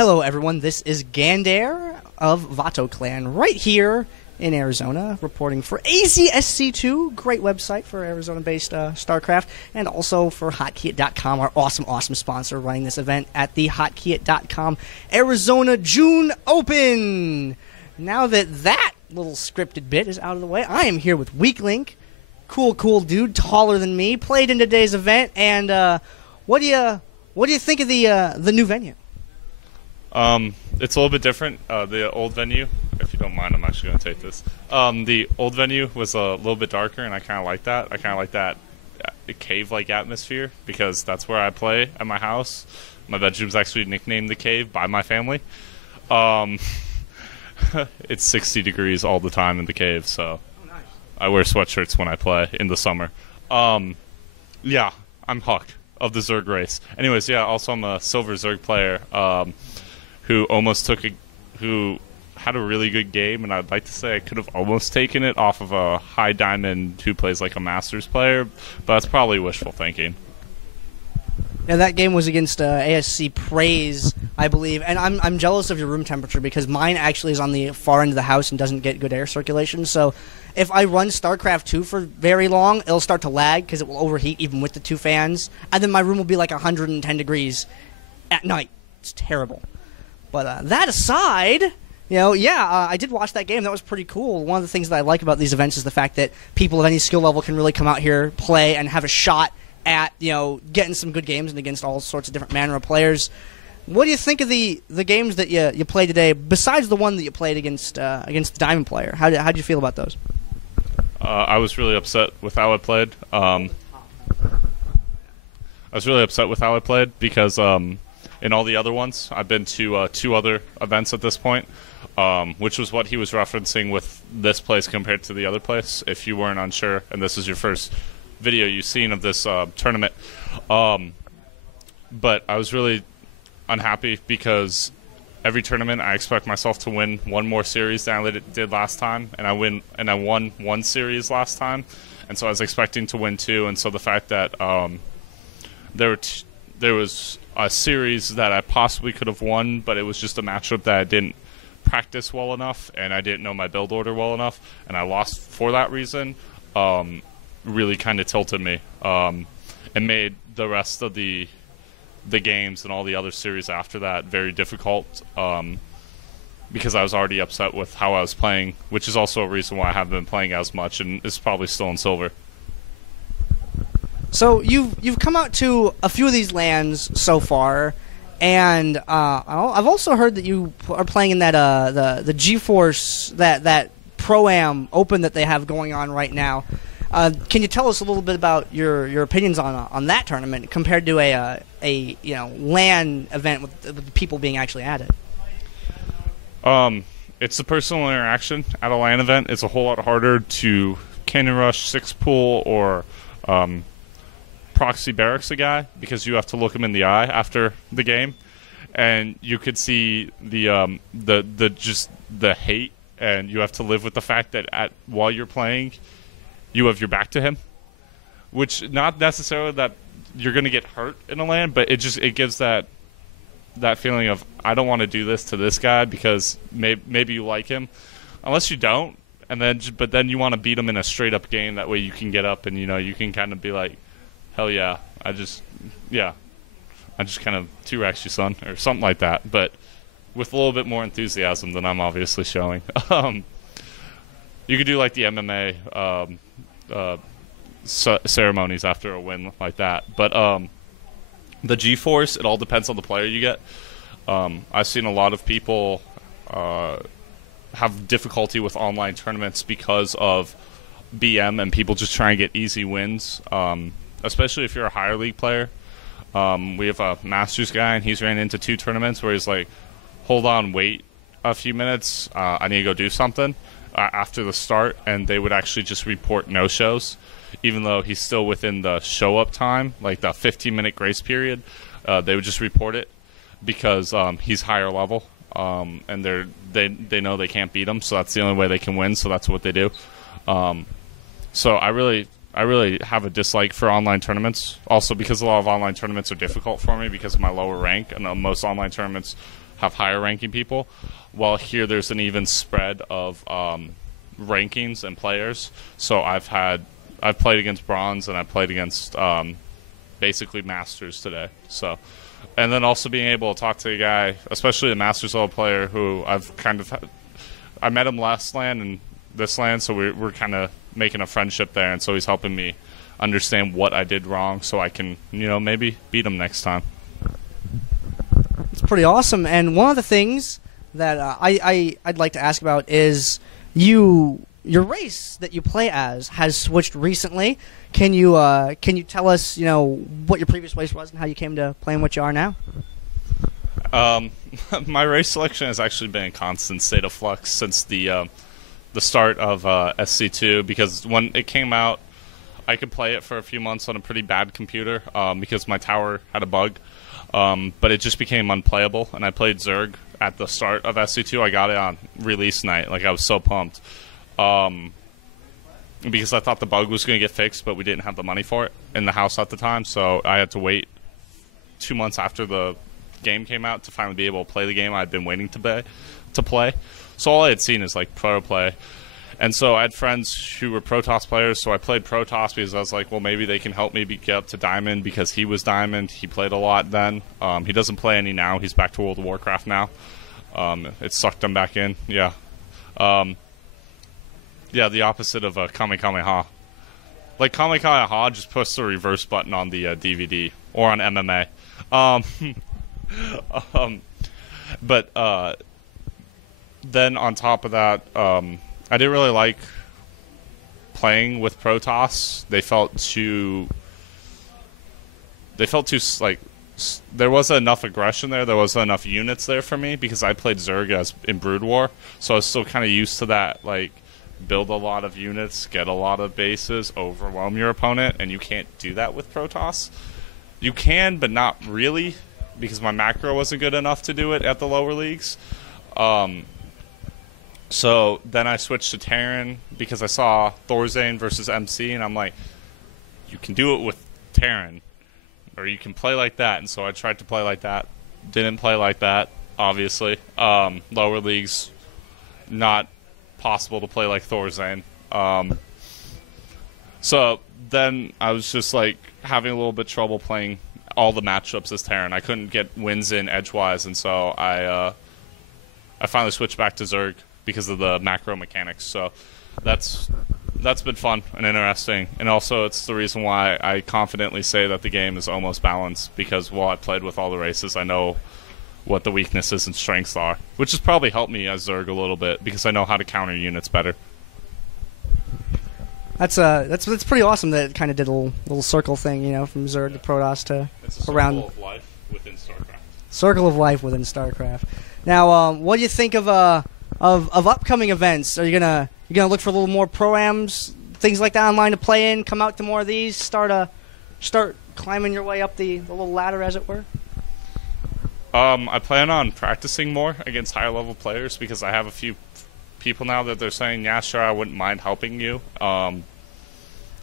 Hello everyone, this is Gander of VATOCLAN right here in Arizona, reporting for AZSC2, great website for Arizona-based StarCraft, and also for Hotkeyit.com, our awesome sponsor running this event at the Hotkeyit.com Arizona June Open. Now that little scripted bit is out of the way, I am here with Weaklink, cool dude, taller than me, played in today's event, and what do you think of the new venue? It's a little bit different. The old venue, if you don't mind, I'm actually going to take this. The old venue was a little bit darker, and I kind of like that. I kind of like that cave-like atmosphere because that's where I play at my house. My bedroom's actually nicknamed the Cave by my family. It's 60 degrees all the time in the cave, so I wear sweatshirts when I play in the summer. Yeah, I'm Huck of the Zerg race. Anyways, yeah, also I'm a silver Zerg player. Who had a really good game, and I'd like to say I could have almost taken it off of a high diamond who plays like a Masters player, but that's probably wishful thinking. Yeah, that game was against ASC Praise, I believe, and I'm jealous of your room temperature because mine actually is on the far end of the house and doesn't get good air circulation, so if I run StarCraft 2 for very long, it'll start to lag because it will overheat even with the two fans, and then my room will be like 110 degrees at night. It's terrible. But that aside, I did watch that game. That was pretty cool. One of the things that I like about these events is the fact that people of any skill level can really come out here, play, and have a shot at, getting some good games and against all sorts of different manner of players. What do you think of the games that you played today, besides the one that you played against the Diamond player? How did you feel about those? I was really upset with how I played. Because in all the other ones, I've been to 2 other events at this point, which was what he was referencing with this place compared to the other place, if you weren't unsure, and this is your first video you've seen of this tournament. But I was really unhappy because every tournament I expect myself to win one more series than I did last time, and I won 1 series last time, and so I was expecting to win 2, and so the fact that there was a series that I possibly could have won, but it was just a matchup that I didn't practice well enough, and I didn't know my build order well enough, and I lost for that reason, really kind of tilted me, and made the rest of the games and all the other series after that very difficult, because I was already upset with how I was playing, which is also a reason why I haven't been playing as much, and is probably still in silver. So you've come out to a few of these lands so far, and I've also heard that you are playing in that the GeForce that Pro-Am Open that they have going on right now. Can you tell us a little bit about your opinions on that tournament compared to a LAN event with people being actually at it? It's the personal interaction at a LAN event. It's a whole lot harder to cannon rush 6-pool or proxy barracks a guy because you have to look him in the eye after the game, and you could see the hate, and you have to live with the fact that while you're playing, you have your back to him, which not necessarily that you're going to get hurt in a LAN, but it gives that feeling of I don't want to do this to this guy because maybe you like him, unless you don't, but then you want to beat him in a straight up game. That way you can get up and you can kind of be like, hell yeah, I just kind of 2-racks you, son, or something like that, but with a little bit more enthusiasm than I'm obviously showing. You could do like the MMA ceremonies after a win like that, but the GeForce, it all depends on the player you get. I've seen a lot of people have difficulty with online tournaments because of BM and people just trying to get easy wins. Especially if you're a higher league player. We have a Masters guy, and he's ran into 2 tournaments where he's like, hold on, wait a few minutes, I need to go do something after the start, and they would actually just report no-shows, even though he's still within the show-up time, like the 15-minute grace period. They would just report it because he's higher level, and they know they can't beat him, so that's the only way they can win, so that's what they do. So I really have a dislike for online tournaments, also because a lot of online tournaments are difficult for me because of my lower rank, and most online tournaments have higher ranking people. While here there's an even spread of rankings and players. So I've played against bronze and I've played against basically masters today. So, and then also being able to talk to a guy, especially a masters level player who I met him last LAN and this LAN, so we're kind of making a friendship there, and so he's helping me understand what I did wrong so I can, maybe beat him next time. It's pretty awesome. And one of the things that I'd like to ask about is your race that you play as has switched recently. Can you tell us what your previous race was and how you came to playing what you are now? My race selection has actually been in constant state of flux since the start of SC2, because when it came out, I could play it for a few months on a pretty bad computer because my tower had a bug, but it just became unplayable, and I played Zerg at the start of SC2. I got it on release night. Like, I was so pumped because I thought the bug was going to get fixed, but we didn't have the money for it in the house at the time, so I had to wait 2 months after the game came out to finally be able to play the game I'd been waiting to play. So all I had seen is like pro play, and so I had friends who were Protoss players, so I played Protoss because I was like, well, maybe they can help me get up to Diamond, because he was Diamond. He played a lot then. He doesn't play any now. He's back to World of Warcraft now. It sucked him back in. Yeah. Yeah, the opposite of Kamehameha. Like, Kamehameha just puts the reverse button on the DVD or on MMA. But then on top of that, I didn't really like playing with Protoss. They felt too like there wasn't enough aggression there. There wasn't enough units there for me because I played Zerg in Brood War, so I was still kind of used to that. Like, build a lot of units, get a lot of bases, overwhelm your opponent, and you can't do that with Protoss. You can, but not really, because my macro wasn't good enough to do it at the lower leagues. So then I switched to Terran because I saw Thorzane versus MC, and I'm like, you can do it with Terran, or you can play like that. And so I tried to play like that. Didn't play like that, obviously. Lower leagues, not possible to play like Thorzane. So then I was just like having a little bit of trouble playing all the matchups as Terran. I couldn't get wins in edgewise, and so I finally switched back to Zerg because of the macro mechanics. So that's been fun and interesting, and also it's the reason why I confidently say that the game is almost balanced, because while I played with all the races, I know what the weaknesses and strengths are, which has probably helped me as Zerg a little bit because I know how to counter units better. That's pretty awesome that it kind of did a little circle thing, from Zerg to Protoss to it's a around. Circle of life within StarCraft. Circle of life within StarCraft. Now, what do you think of upcoming events? Are you gonna look for a little more pro-ams, things like that online to play in? Come out to more of these. Start climbing your way up the little ladder, as it were. I plan on practicing more against higher level players because I have a few people now that they're saying, yeah, sure, I wouldn't mind helping you. And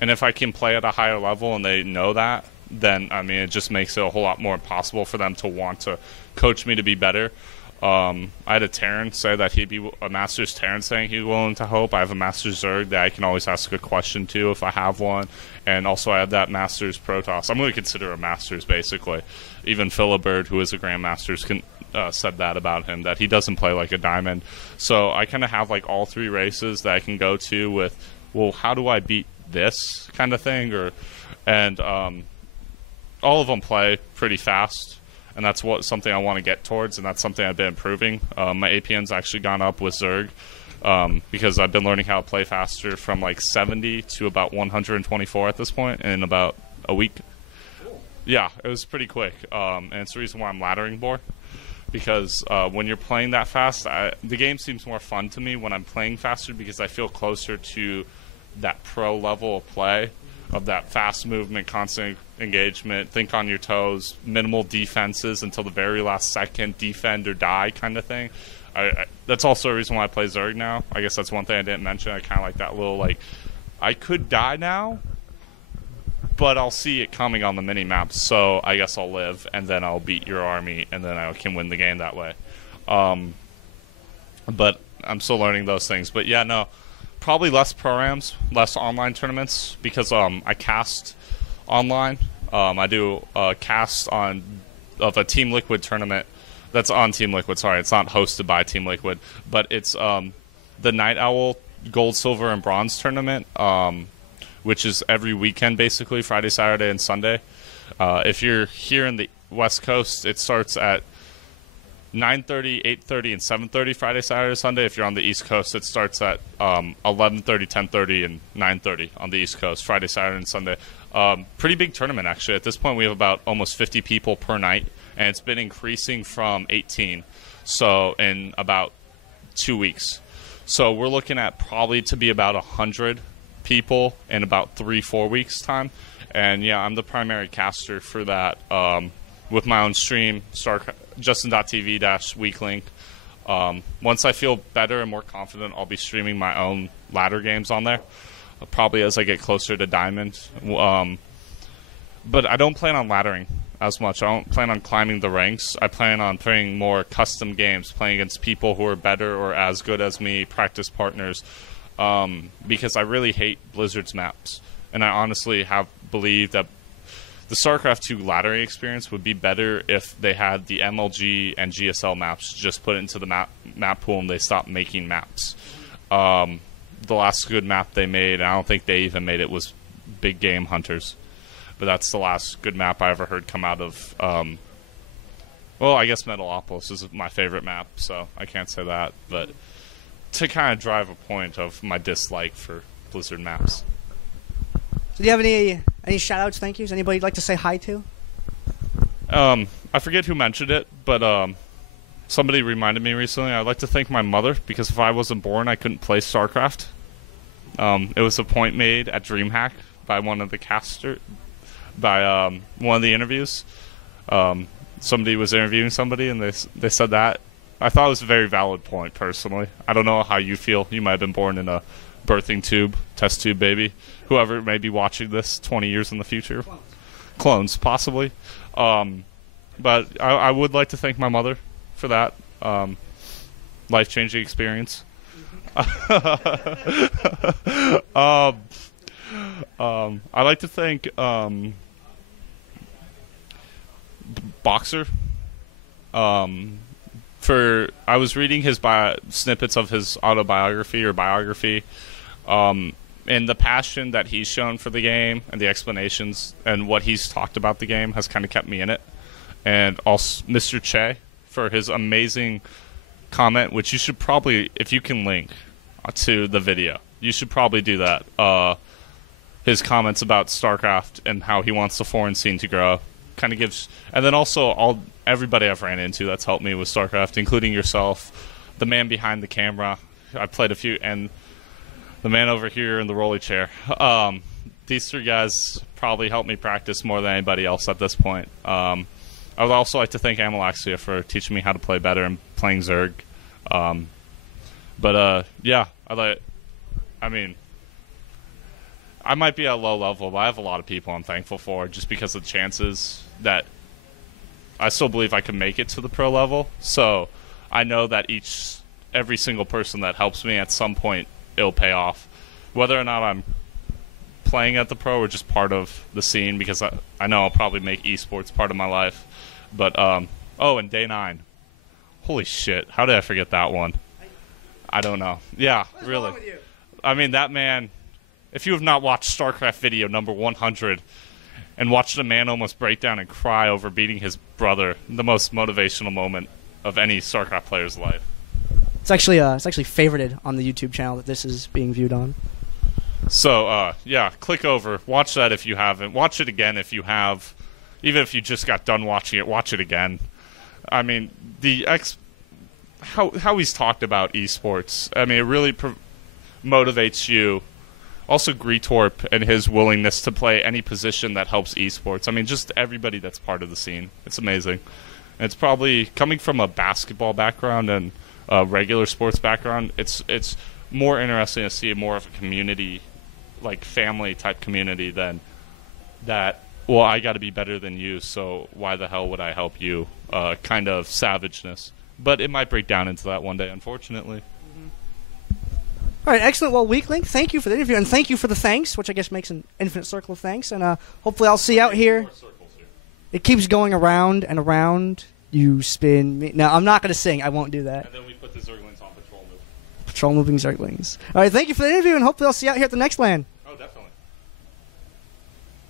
if I can play at a higher level and they know that, then, I mean, it just makes it a whole lot more possible for them to want to coach me to be better. I had a Terran say that he'd be a Masters Terran saying he's willing to help. I have a Masters Zerg that I can always ask a question to if I have one. And also I have that Masters Protoss. I'm going to consider a Masters, basically. Even Philibert, who is a Grandmasters, said that about him, that he doesn't play like a diamond. So I kind of have like all three races that I can go to with, well, how do I beat this kind of thing? And all of them play pretty fast. And that's something I want to get towards, and that's something I've been improving. My APN's actually gone up with Zerg because I've been learning how to play faster from like 70 to about 124 at this point in about a week. Cool. Yeah, it was pretty quick, and it's the reason why I'm laddering more. Because when you're playing that fast, the game seems more fun to me when I'm playing faster because I feel closer to that pro level of play, of that fast movement, constant engagement, think on your toes, minimal defenses until the very last second, defend or die kind of thing. That's also a reason why I play Zerg now. I guess that's one thing I didn't mention. I kind of like that little, like, I could die now, but I'll see it coming on the mini-maps, so I guess I'll live, and then I'll beat your army, and then I can win the game that way. But I'm still learning those things. But yeah, no, probably less programs, less online tournaments because I cast online. I do a cast of a Team Liquid tournament that's on Team Liquid. Sorry, it's not hosted by Team Liquid, but it's the Night Owl Gold, Silver, and Bronze tournament, which is every weekend basically, Friday, Saturday, and Sunday. If you're here in the West Coast, it starts at 9:30, 8:30, and 7:30 Friday, Saturday, Sunday. If you're on the East Coast, it starts at 11:30, 10:30, and 9:30 on the East Coast, Friday, Saturday, and Sunday. Pretty big tournament, actually. At this point, we have about almost 50 people per night, and it's been increasing from 18 so in about 2 weeks. So we're looking at probably to be about 100 people in about 3-4 weeks' time. And, yeah, I'm the primary caster for that with my own stream, Justin.tv/Weaklink. Once I feel better and more confident, I'll be streaming my own ladder games on there, probably as I get closer to Diamond. But I don't plan on laddering as much. I don't plan on climbing the ranks. I plan on playing more custom games, playing against people who are better or as good as me, practice partners, because I really hate Blizzard's maps. And I honestly have believed that the StarCraft 2 laddering experience would be better if they had the MLG and GSL maps just put into the map pool and they stopped making maps. The last good map they made, I don't think they even made it, was Big Game Hunters. But that's the last good map I ever heard come out of, well, I guess Metalopolis is my favorite map, so I can't say that. But to kind of drive a point of my dislike for Blizzard maps. So do you have any shout-outs, thank yous? Anybody you'd like to say hi to? I forget who mentioned it, but somebody reminded me recently. I'd like to thank my mother, because if I wasn't born, I couldn't play StarCraft. It was a point made at DreamHack by one of the one of the interviews. Somebody was interviewing somebody, and they said that. I thought it was a very valid point, personally. I don't know how you feel. You might have been born in a birthing tube, test tube baby. Whoever may be watching this 20 years in the future. Clones, possibly. But I would like to thank my mother for that life-changing experience. I'd like to thank Boxer for I was reading his snippets of his autobiography or biography, and the passion that he's shown for the game and the explanations and what he's talked about the game has kind of kept me in it. And also Mr. Che for his amazing comment, which you should probably, if you can link to the video, you should probably do that. His comments about StarCraft and how he wants the foreign scene to grow kind of gives, and then also everybody I've ran into that's helped me with StarCraft, including yourself, the man behind the camera. I played a few, and the man over here in the rolly chair. These three guys probably helped me practice more than anybody else at this point. I would also like to thank Amalaxia for teaching me how to play better and playing Zerg. Yeah, I mean, I might be at a low level, but I have a lot of people I'm thankful for just because of the chances that I still believe I can make it to the pro level. So I know that every single person that helps me at some point, it'll pay off. Whether or not I'm playing at the pro or just part of the scene, because I know I'll probably make esports part of my life. But, oh, and Day 9. Holy shit, how did I forget that one? I don't know. Yeah, What's really. wrong with you? I mean, that man, if you have not watched StarCraft video number 100 and watched a man almost break down and cry over beating his brother, the most motivational moment of any StarCraft player's life. It's actually favorited on the YouTube channel that this is being viewed on. So, yeah, click over. Watch that if you haven't. Watch it again if you have. Even if you just got done watching it, watch it again. I mean, how he's talked about esports, I mean, it really motivates you. Also, Greetorp and his willingness to play any position that helps esports. I mean, just everybody that's part of the scene. It's amazing. And it's probably, coming from a basketball background and a regular sports background, it's more interesting to see more of a community, like family-type community than that, well, I got to be better than you, so why the hell would I help you? Kind of savageness. But it might break down into that one day, unfortunately. All right, excellent. Well, Weaklink, thank you for the interview, and thank you for the thanks, which I guess makes an infinite circle of thanks. And hopefully I'll see you out here. It keeps going around and around. You spin me. No, I'm not going to sing. I won't do that. And then we put the zerglings on patrol move. Patrol moving zerglings. All right, thank you for the interview, and hopefully I'll see you out here at the next LAN. Oh, definitely.